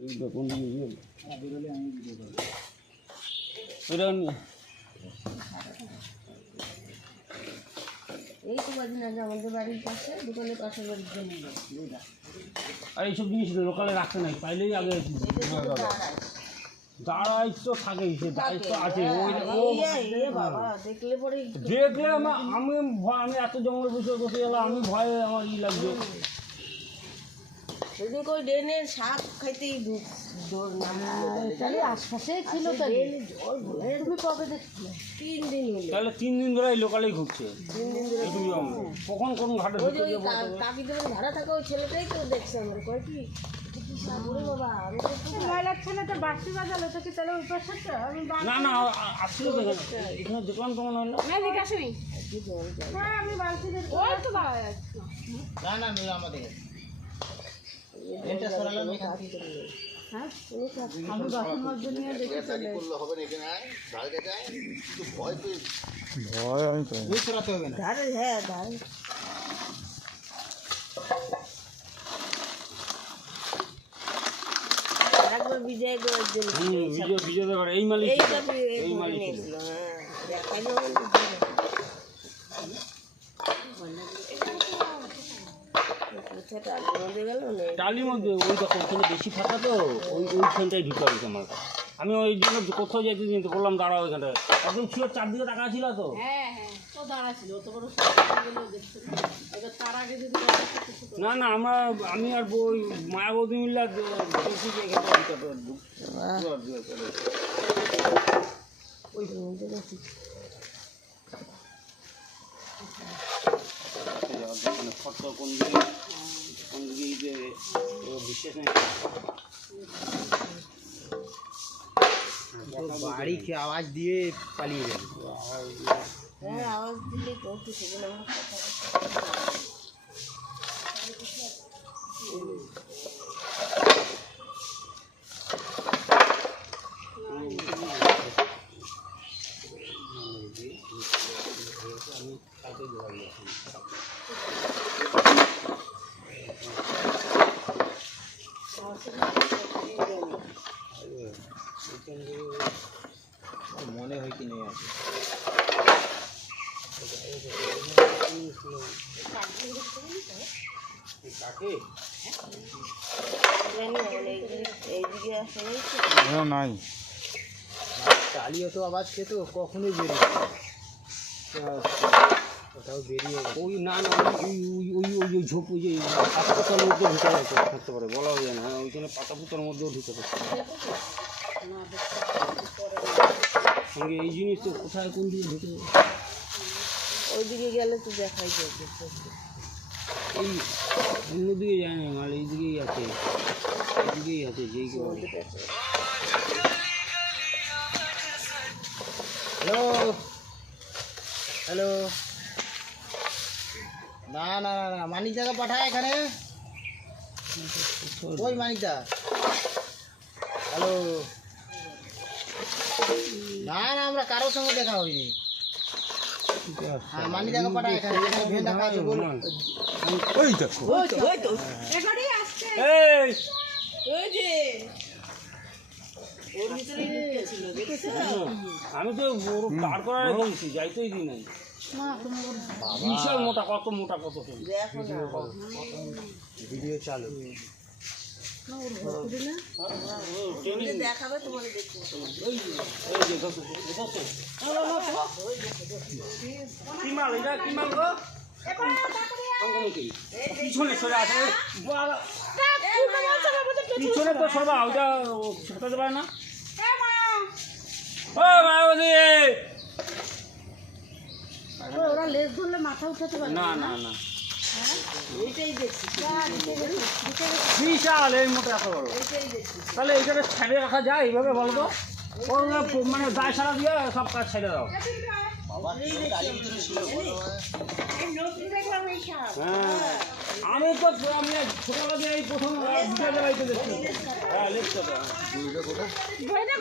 ইয়ে আমাদের বাড়ির পাশে দোকানের পাশের বাড়ির আর এইসব জিনিস লোকালে রাখতে নাই পাইলেই আগে দাঁড়াই তো থাকে সে দায়িত্ব আছে দেখলে আমি আমি এত জঙ্গল বসে বসে গেলাম আমি ভয়ে আমার ই লাগছে সেদিন কই ড্রেনের সাপ খাইতেই তাহলে আশপাশে ছিল তুমি কবে দেখছিলে? তিন দিন তাহলে তিন দিন ধরে লোকালেই ঘুরছে। তিন দিন ধরে। কখন কোন ঘাটে ওই যে ঢুকে ওই যাব কা- কাকিদের বাড়ি ভাড়া থাকা ওই ছেলেটাই তো দেখছে আমরা কয় কি? ওই না না আসছিল এখানে হলো না। হ্যাঁ আমাদের হ্যাঁ। আমি বাসন মধ্যে দেখে চলে। ওই সরাতে হবে ধারে হ্যাঁ ধারে বিজয় দেওয়ার জন্য। এই মালিক এই মালিক ছিল। নিয়েছিল হ্যাঁ দেখা যাবে না কোথাটা আগে মধ্যে গেল না টালির মধ্যে ওই দেখো ওখানে বেশি ফাঁকা তো ওই ওইখানটাই ঢুকে গেছে আমার আমি ওই জন্য কোথাও যেতে দিন বললাম দাঁড়াও ওইখানটায় একদম ছিল চারদিকে টাকা ছিল তো। হ্যাঁ হ্যাঁ ও দাঁড়া ছিল অত বড় সাপগুলো দেখতে এবার তার আগে যদি বলে তো কিছু করে- না না আমরা আমি আর ওই মায়া বৌদি মিল্লা। ওই মানে ফটো কোন দিকে কোন দিকে এই যে বিশেষ নেই। বাড়ি কি আওয়াজ দিয়ে পালিয়ে গেল? হ্যাঁ আওয়াজ দিলে তো কিছু কথা বলতে। মনে হয় কি নেই আছে নাই। তো। চালিয়ে তো আওয়াজ খেতো কখনোই বেরিয়ে ওটাও বেরিয়ে ওই না না ওই ওই ওই ওই ওই ঝোপ ওই যে পাতা পুতার মধ্যে ঢুকে থাকতে পারে বলা যায় না। হ্যাঁ ওইখানে পাতা পুতার মধ্যেও ঢুকে থাকে সঙ্গে এই জিনিস তো কোথায় কোন দিকে ঢুকে ওইদিকে গেলে তো দেখাই যাবে এই অন্যদিকে যায় না, মাল এইদিকেই আছে। এইদিকেই আছে, যেই হ্যালো হ্যালো না না না না মানিক দাকে পাঠায় এখানে। ওই মানিকদা। হ্যালো না না, আমরা কারোর সঙ্গে দেখা হয়নি হ্যাঁ মানিক দাকে পাঠায় এখানে এখানে ভেন রাখা আছে বল ওই দেখো। ওই তো ওই তো। এবারেই আসছে। এই। ওই যে। ওর ভিতরে ঢুকেছিল দেখেছ? আমি তো পার করার বলছি যাইতেই দিই নাই। বিশাল মোটা কত মোটা কত সেই। দেখো না। ভিডিও চালু। দেখাবে? পিছনে সরে আছে পিছনে তো সরবা ওইটা ছোটাতে পারে না ও ওরা লেজ ধরলে মাথা উঠাতে পারে না না। না এইটাই দেখছি। বিশাল এই মোটা এত বড়। তাহলে এইটাকে ছেড়ে রাখা যায় এইভাবে বলতো? ও মানে দায় সারা দিয়ে সব কাজ ছেড়ে দাও। হ্যাঁ। আমি তো আমি ছোটবেলা দিয়ে এই প্রথম বিজয় বাড়িতে দেখছি। হ্যাঁ লিখতে তো। বইটা